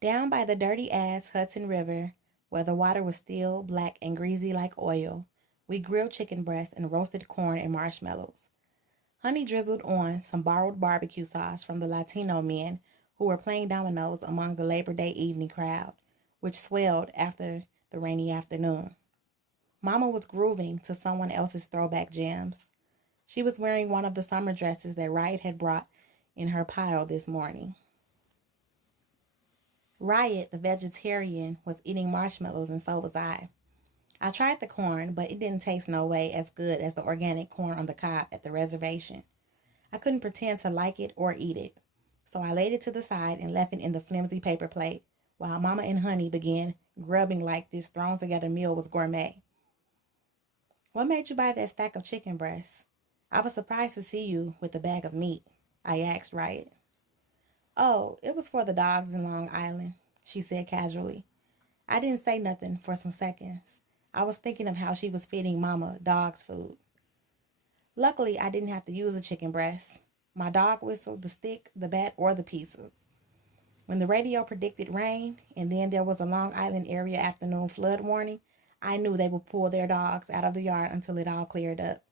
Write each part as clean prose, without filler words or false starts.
Down by the dirty-ass Hudson River, where the water was still black and greasy like oil, we grilled chicken breast and roasted corn and marshmallows. Honey drizzled on some borrowed barbecue sauce from the Latino men who were playing dominoes among the Labor Day evening crowd, which swelled after the rainy afternoon. Mama was grooving to someone else's throwback jams. She was wearing one of the summer dresses that Riot had brought in her pile this morning. Riot, the vegetarian, was eating marshmallows and so was I. I tried the corn, but it didn't taste no way as good as the organic corn on the cob at the reservation. I couldn't pretend to like it or eat it, so I laid it to the side and left it in the flimsy paper plate, while Mama and Honey began grubbing like this thrown-together meal was gourmet. "What made you buy that stack of chicken breasts? I was surprised to see you with a bag of meat," I asked Riot. "Oh, it was for the dogs in Long Island," she said casually. I didn't say nothing for some seconds. I was thinking of how she was feeding Mama dog's food. Luckily, I didn't have to use a chicken breast. My dog whistled, the stick, the bat, or the pieces. When the radio predicted rain, and then there was a Long Island area afternoon flood warning, I knew they would pull their dogs out of the yard until it all cleared up.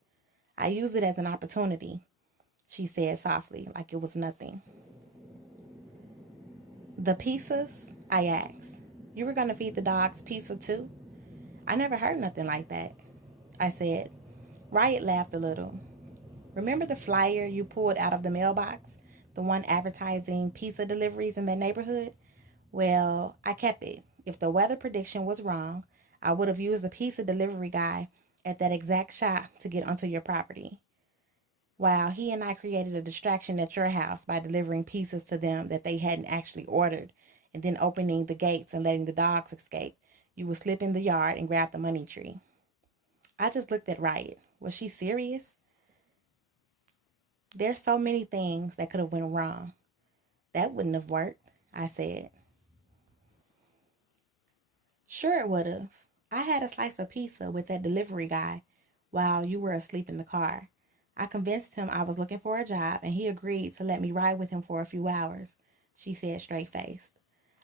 I used it as an opportunity, she said softly, like it was nothing. "The pizzas?" I asked. "You were going to feed the dogs pizza too?" "I never heard nothing like that," I said. Riot laughed a little. "Remember the flyer you pulled out of the mailbox? The one advertising pizza deliveries in the neighborhood? Well, I kept it. If the weather prediction was wrong, I would have used the pizza delivery guy at that exact shop to get onto your property. While he and I created a distraction at your house by delivering pizzas to them that they hadn't actually ordered, and then opening the gates and letting the dogs escape, you would slip in the yard and grab the money tree." I just looked at Riot. Was she serious? "There's so many things that could have went wrong." "That wouldn't have worked," I said. "Sure it would have. I had a slice of pizza with that delivery guy while you were asleep in the car. I convinced him I was looking for a job, and he agreed to let me ride with him for a few hours," she said straight-faced.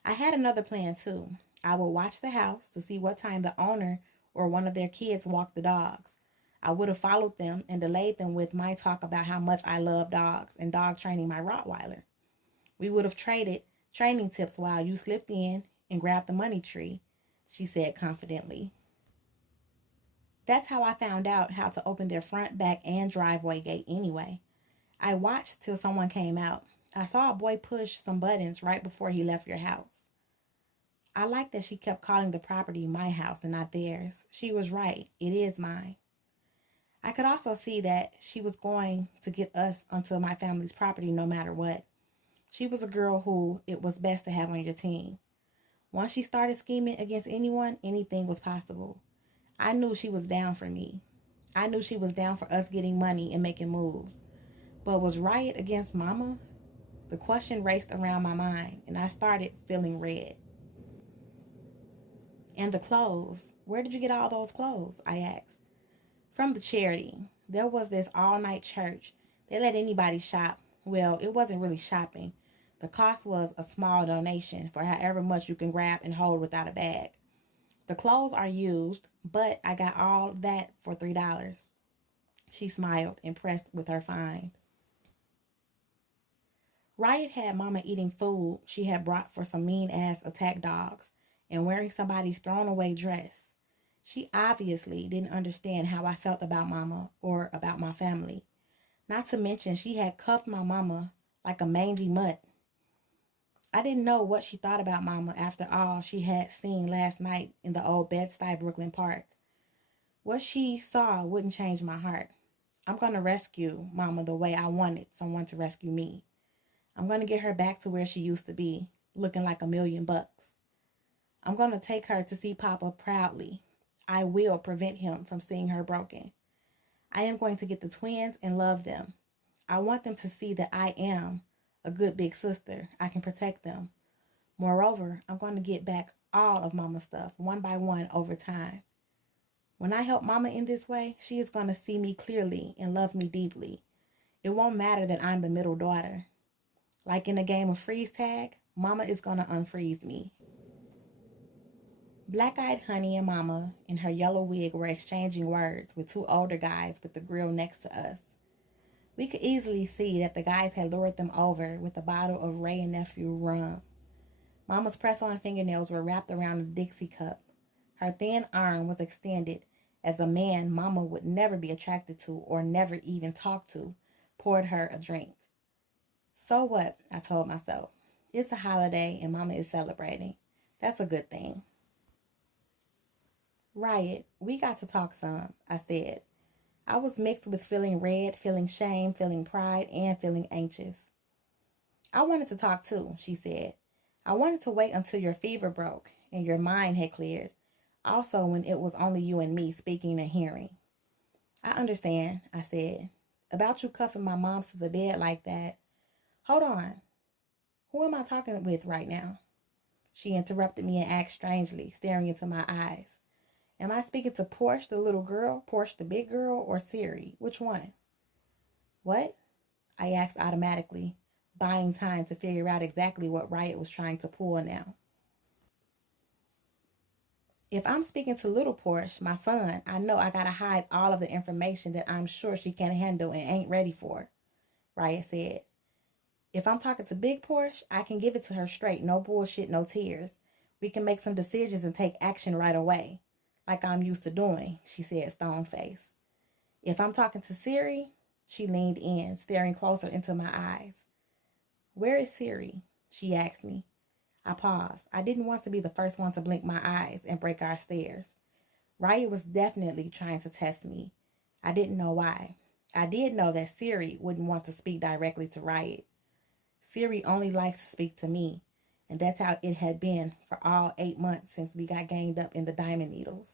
"I had another plan, too. I would watch the house to see what time the owner or one of their kids walked the dogs. I would have followed them and delayed them with my talk about how much I love dogs and dog training my Rottweiler. We would have traded training tips while you slipped in and grabbed the money tree," she said confidently. "That's how I found out how to open their front, back, and driveway gate anyway. I watched till someone came out. I saw a boy push some buttons right before he left your house." I like that she kept calling the property my house and not theirs. She was right. It is mine. I could also see that she was going to get us onto my family's property no matter what. She was a girl who it was best to have on your team. Once she started scheming against anyone, anything was possible. I knew she was down for me. I knew she was down for us getting money and making moves. But was Riot against Mama? The question raced around my mind, and I started feeling red. "And the clothes. Where did you get all those clothes?" I asked. "From the charity. There was this all-night church. They let anybody shop. Well, it wasn't really shopping. The cost was a small donation for however much you can grab and hold without a bag. The clothes are used, but I got all that for $3. She smiled, impressed with her find. Riot had Mama eating food she had brought for some mean-ass attack dogs and wearing somebody's thrown-away dress. She obviously didn't understand how I felt about Mama or about my family. Not to mention she had cuffed my Mama like a mangy mutt. I didn't know what she thought about Mama after all she had seen last night in the old Bed-Stuy Brooklyn Park. What she saw wouldn't change my heart. I'm going to rescue Mama the way I wanted someone to rescue me. I'm going to get her back to where she used to be, looking like $1,000,000. I'm going to take her to see Papa proudly. I will prevent him from seeing her broken. I am going to get the twins and love them. I want them to see that I am a good big sister. I can protect them. Moreover, I'm going to get back all of Mama's stuff, one by one, over time. When I help Mama in this way, she is going to see me clearly and love me deeply. It won't matter that I'm the middle daughter. Like in a game of freeze tag, Mama is gonna unfreeze me. Black-eyed Honey and Mama in her yellow wig were exchanging words with two older guys with the grill next to us. We could easily see that the guys had lured them over with a bottle of Ray and Nephew rum. Mama's press-on fingernails were wrapped around a Dixie cup. Her thin arm was extended as a man Mama would never be attracted to or never even talk to poured her a drink. So what? I told myself. It's a holiday and Mama is celebrating. That's a good thing. Riot, we got to talk some, I said. I was mixed with feeling red, feeling shame, feeling pride, and feeling anxious. I wanted to talk too, she said. I wanted to wait until your fever broke and your mind had cleared. Also when it was only you and me speaking and hearing. I understand, I said. About you cuffing my mom to the bed like that. Hold on. Who am I talking with right now? She interrupted me and asked strangely, staring into my eyes. Am I speaking to Porsche, the little girl, Porsche, the big girl, or Siri? Which one? What? I asked automatically, buying time to figure out exactly what Riot was trying to pull now. If I'm speaking to little Porsche, my son, I know I gotta hide all of the information that I'm sure she can't handle and ain't ready for, Riot said. If I'm talking to big Porsche, I can give it to her straight, no bullshit, no tears. We can make some decisions and take action right away. Like I'm used to doing, she said, stone-faced. If I'm talking to Siri, she leaned in, staring closer into my eyes. Where is Siri? She asked me. I paused. I didn't want to be the first one to blink my eyes and break our stares. Riot was definitely trying to test me. I didn't know why. I did know that Siri wouldn't want to speak directly to Riot. Siri only likes to speak to me. And that's how it had been for all 8 months since we got ganged up in the Diamond Needles.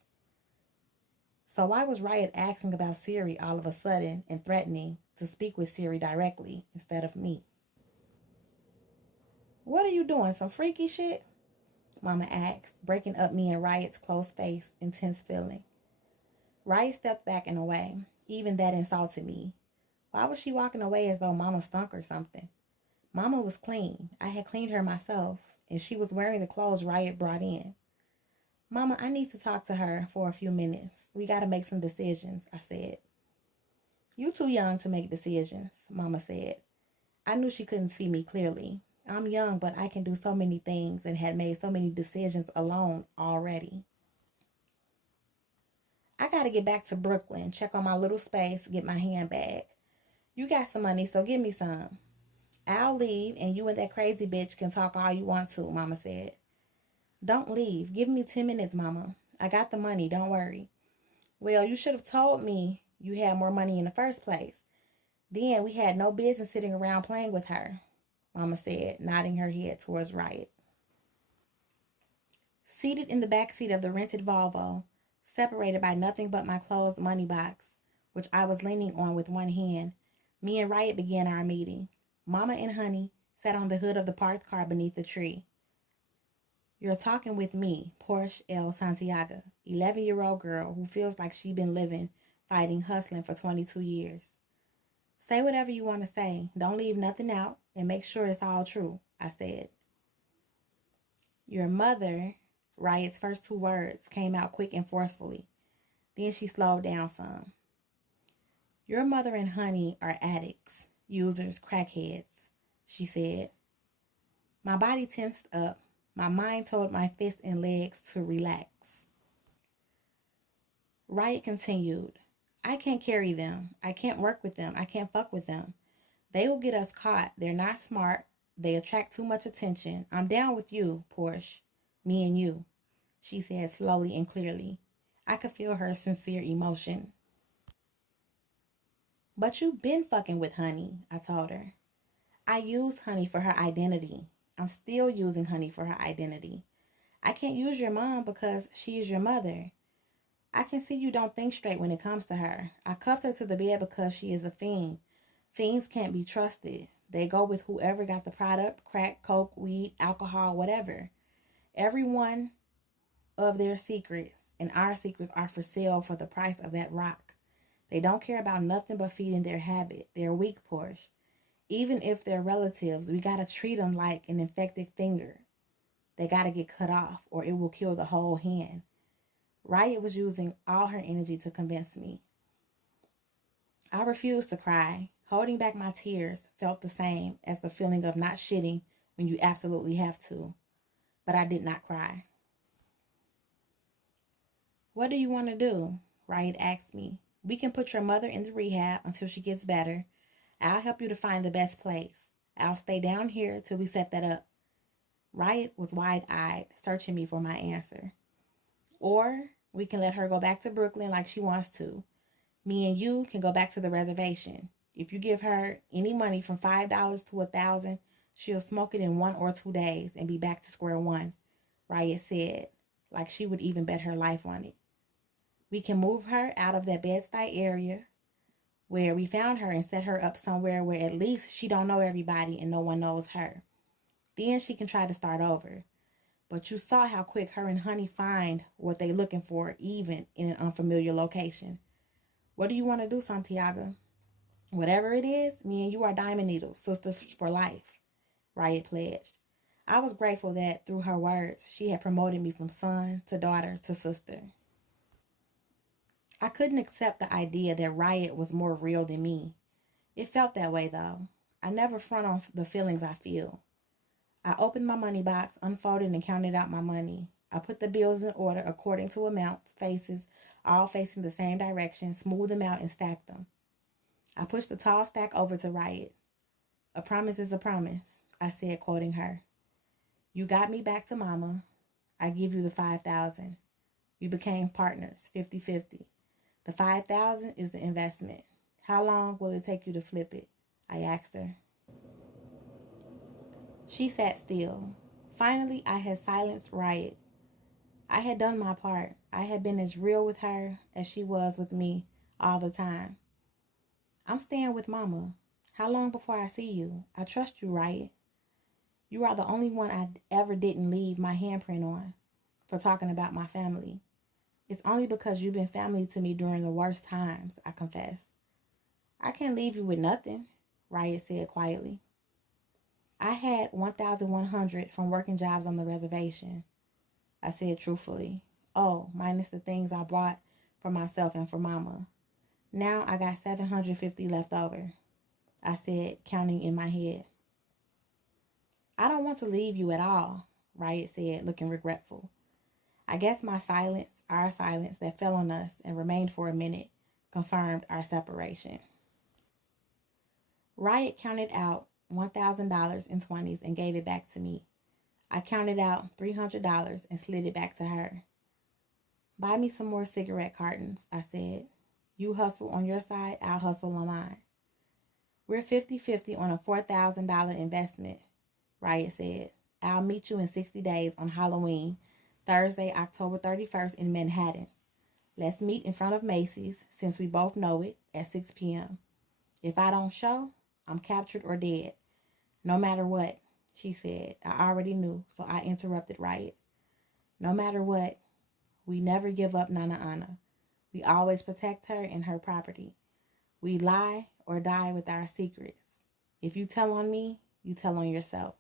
So why was Riot asking about Siri all of a sudden and threatening to speak with Siri directly instead of me? What are you doing, some freaky shit? Mama asked, breaking up me and Riot's close face, intense feeling. Riot stepped back and away. Even that insulted me. Why was she walking away as though Mama stunk or something? Mama was clean. I had cleaned her myself, and she was wearing the clothes Riot brought in. Mama, I need to talk to her for a few minutes. We got to make some decisions, I said. You too young to make decisions, Mama said. I knew she couldn't see me clearly. I'm young, but I can do so many things and had made so many decisions alone already. I got to get back to Brooklyn, check on my little space, get my handbag. You got some money, so give me some. I'll leave, and you and that crazy bitch can talk all you want to, Mama said. Don't leave. Give me 10 minutes, Mama. I got the money, don't worry. Well, you should have told me you had more money in the first place. Then we had no business sitting around playing with her, Mama said, nodding her head towards Riot. Seated in the back seat of the rented Volvo, separated by nothing but my closed money box, which I was leaning on with one hand, me and Riot began our meeting. Mama and Honey sat on the hood of the parked car beneath the tree. You're talking with me, PORSCHE Santiaga, 11-year-old girl who feels like she's been living, fighting, hustling for 22 years. Say whatever you want to say. Don't leave nothing out and make sure it's all true, I said. Your mother, Riot's first 2 words came out quick and forcefully. Then she slowed down some. Your mother and Honey are addicts. Users, crackheads, she said. My body tensed up. My mind told my fists and legs to relax. Riot continued. I can't carry them. I can't work with them. I can't fuck with them. They will get us caught. They're not smart. They attract too much attention. I'm down with you, Porsche. Me and you, she said slowly and clearly. I could feel her sincere emotion. But you've been fucking with Honey, I told her. I used Honey for her identity. I'm still using Honey for her identity. I can't use your mom because she is your mother. I can see you don't think straight when it comes to her. I cuffed her to the bed because she is a fiend. Fiends can't be trusted. They go with whoever got the product, crack, coke, weed, alcohol, whatever. Every one of their secrets and our secrets are for sale for the price of that rock. They don't care about nothing but feeding their habit. They're weak, Porsche. Even if they're relatives, we gotta treat them like an infected finger. They gotta get cut off or it will kill the whole hand. Riot was using all her energy to convince me. I refused to cry. Holding back my tears felt the same as the feeling of not shitting when you absolutely have to. But I did not cry. What do you want to do? Riot asked me. We can put your mother in the rehab until she gets better. I'll help you to find the best place. I'll stay down here till we set that up. Riot was wide-eyed, searching me for my answer. Or we can let her go back to Brooklyn like she wants to. Me and you can go back to the reservation. If you give her any money from $5 to $1,000, she'll smoke it in 1 or 2 days and be back to square one, Riot said, like she would even bet her life on it. We can move her out of that Bed-Stuy area where we found her and set her up somewhere where at least she don't know everybody and no one knows her. Then she can try to start over. But you saw how quick her and Honey find what they looking for, even in an unfamiliar location. What do you want to do, Santiaga? Whatever it is, me and you are diamond needles, sisters for life, Riot pledged. I was grateful that, through her words, she had promoted me from son to daughter to sister. I couldn't accept the idea that Riot was more real than me. It felt that way, though. I never front on the feelings I feel. I opened my money box, unfolded, and counted out my money. I put the bills in order according to amounts, faces, all facing the same direction, smoothed them out, and stacked them. I pushed the tall stack over to Riot. A promise is a promise, I said, quoting her. You got me back to Mama. I give you the $5,000. We became partners, 50-50. The $5,000 is the investment. How long will it take you to flip it? I asked her. She sat still. Finally, I had silenced Riot. I had done my part. I had been as real with her as she was with me all the time. I'm staying with Mama. How long before I see you? I trust you, Riot. You are the only one I ever didn't leave my handprint on for talking about my family. It's only because you've been family to me during the worst times, I confessed. I can't leave you with nothing, Riot said quietly. I had $1,100 from working jobs on the reservation, I said truthfully. Oh, minus the things I bought for myself and for Mama. Now I got $750 left over, I said, counting in my head. I don't want to leave you at all, Riot said, looking regretful. I guess my silence, our silence that fell on us and remained for a minute, confirmed our separation. Riot counted out $1,000 in 20s and gave it back to me. I counted out $300 and slid it back to her. Buy me some more cigarette cartons, I said. You hustle on your side, I'll hustle on mine. We're 50-50 on a $4,000 investment, Riot said. I'll meet you in 60 days on Halloween, Thursday, October 31st in Manhattan. Let's meet in front of Macy's, since we both know it, at 6 p.m. If I don't show, I'm captured or dead. No matter what, she said. I already knew, so I interrupted Riot. No matter what, we never give up Nana Anna. We always protect her and her property. We lie or die with our secrets. If you tell on me, you tell on yourself.